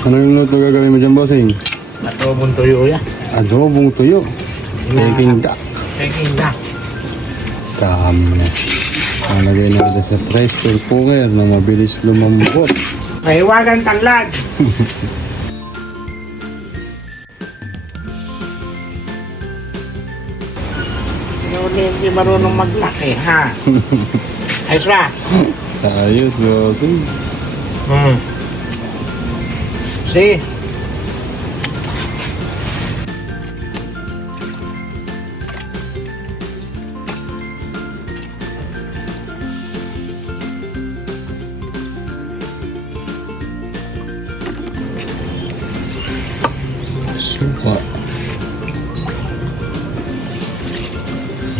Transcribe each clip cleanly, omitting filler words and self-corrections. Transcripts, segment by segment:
Ano yung luto gagawin mo dyan, bossing? Adobong tuyo yan. Adobong tuyo. Peking duck. Peking duck. Dami na. Nalagay natin sa pressure cooker na mabilis lumambot. Mahiwagang tanglad. Hindi marunong maglaki, ha? Ayos ba? Ayos, bossing. See? Suka.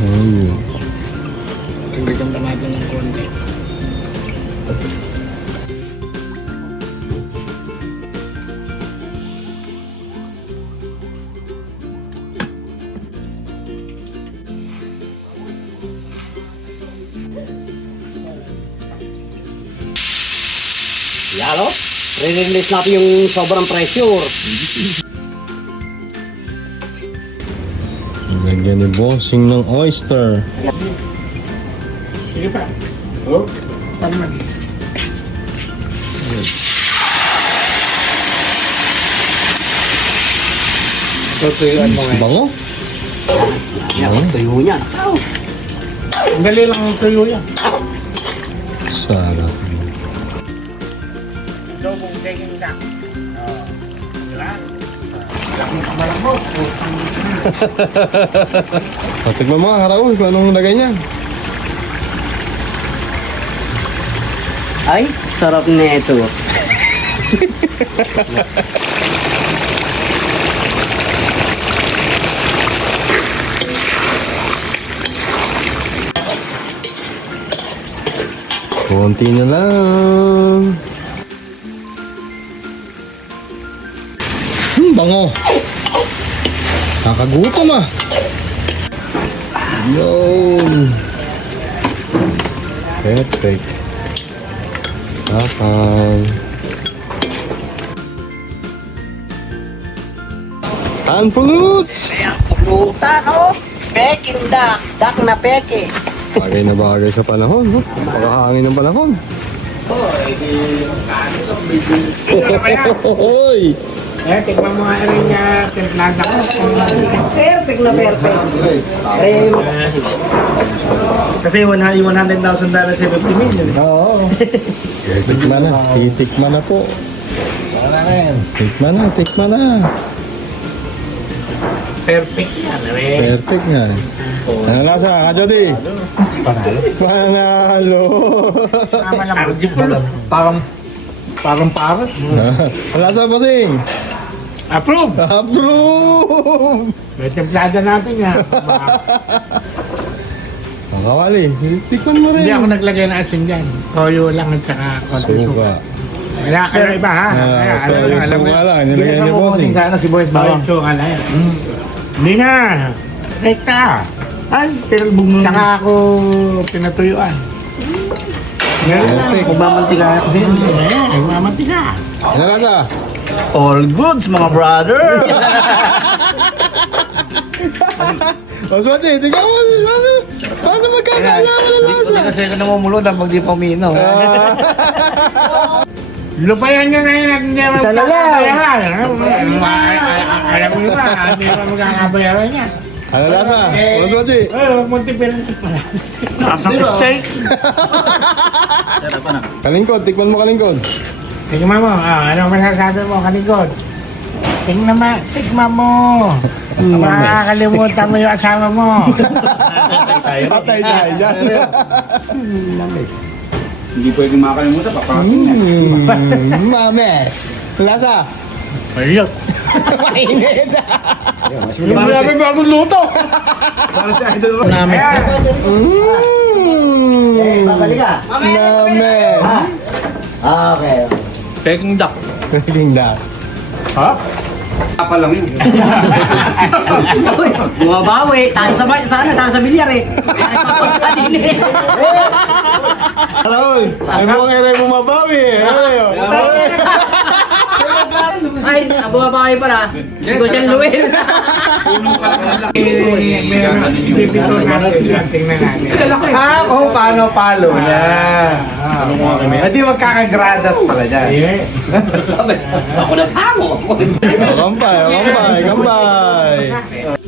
Ayun. Dagdagan pa natin ng konti. Yalo, re-release natin yung sobrang pressure. Lagyan ni bossing ng oyster. Sige pa. Oh? Tama. Tutuyuan mo ngayon. Bango? Yan, tuyo niya. Ang dali lang ang tuyo yan. Sarap. Adobong peking duck. Oh. Diba? Laking kamay mo. Patigman mo nga, Karaul, kung anong lagay niya. Ay, sarap nito. Konti na lang. Bango. Kakagutom ah. Yun. Perfect. Tapang. Unfruits! Kaya pulutan, oh. Peking duck. Duck na peke. Bagay na bagay sa panahon, no? Pagkahangin ng panahon. Hoy! Eh, tignan mo nga rin niya templada ko. Perfect na perfect. Ay, Kasi $100,000 sa 50 million. Oo. Tikman na. Titikman na po. Tikman na, tikman na. Perfect yan, eh. Perfect nga. Ano lasa, Kajodi? Panalo. Tama lang, beautiful. Parang paras. Ano lasa, bossing? Approve! Approve! May templada natin yan. Ang kawali, tikman mo rin. Hindi ako naglagay ng asin dyan. Toyo lang at saka konti suka. Suka. Kaya kayo iba ha. Kaya, Toyo, suka lang. Nilagay ni bossing. Sana si Boys Bawang Bawang. suka na yan. Hindi na. Rekta. Ay, tinalbog mo. Saka ako pinatuyuan. Perfect. Magmamantika kasi yun. Nagmamantika. Ano lasa? All goods, mga brother. Oswati, tingnan mo. Paano magkakala ka ng lasa? Hindi kasi ako namumulod pag di pa uminom. Lupayan nyo na yun at hindi naman Isa na lang. Alam mo ba, hindi naman magkakabayaran niya. Ano lasa? Oswati? Ay, huwag mong tipirin pa lang. Nasang steak. Kalingkod, tikman mo kalingkod. Tingnan mo, ano masasabi mo, kaligod? Tingnan mo. Makakalimutan mo yung asawa mo. Patay tayo dyan. Hindi pwedeng makalimutan, papakasin na. Mames. Lasa? Ayot. Mainit. Grabe ba akong luto? Namin. Babalik ka. Names. Okay. Peking duck. Peking duck. Ha? Pa lang yun. Uy, bumabawi. Tayo sa bilyar eh. Kanina eh. Raul, ay mo kaya bumabawi eh. Ay, ang bumabakay pala. Si Kuya Luel. Ah, kung paano palo na. Hindi magkakagradas pala dyan. Ako naghango. Kampay, kampay, kampay.